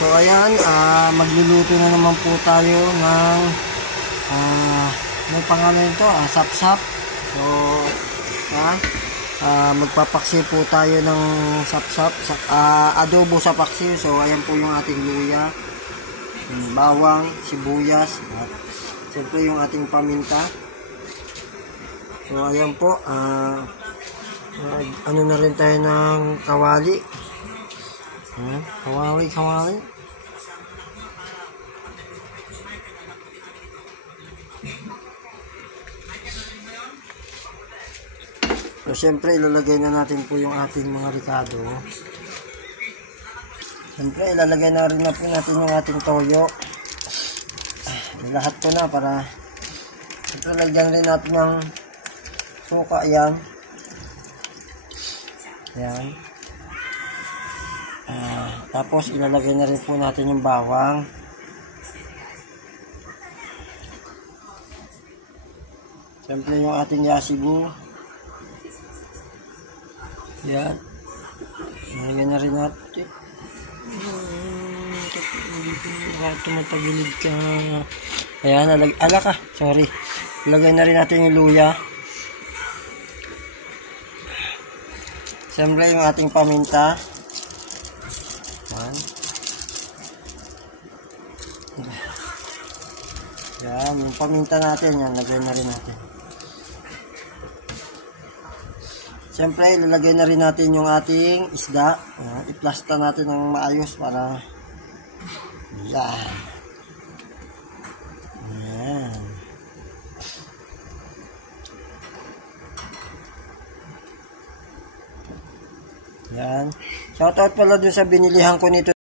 So ayan, magluluto na naman po tayo ng may pangalan ito, sap-sap. So magpapaksi po tayo ng sap-sap, adobo sa paksi. So ayan po yung ating luya, bawang, sibuyas, at siyempre yung ating paminta. So ayan po, ano na rin tayo ng kawali. Kawali. So siyempre ilalagay na natin po yung ating mga ricado. Siyempre ilalagay na rin na po natin yung ating toyo. Lahat po na para siyempre lagyan rin natin ng suka. Ayan. Tapos ilalagay na rin po natin yung bawang. Siyempre yung ating yasibu. Yan. Ilalagay na rin natin. Tumatagilid ka. Ayan, sorry. Ilagay na rin natin yung luya. Siyempre yung ating paminta. Yan, yung paminta natin, yan, lagay na rin natin. Siyempre, ilalagay na rin natin yung ating isda. I-plasta natin ng maayos para yan. Yan. Shoutout pala dun sa binilihan ko nito.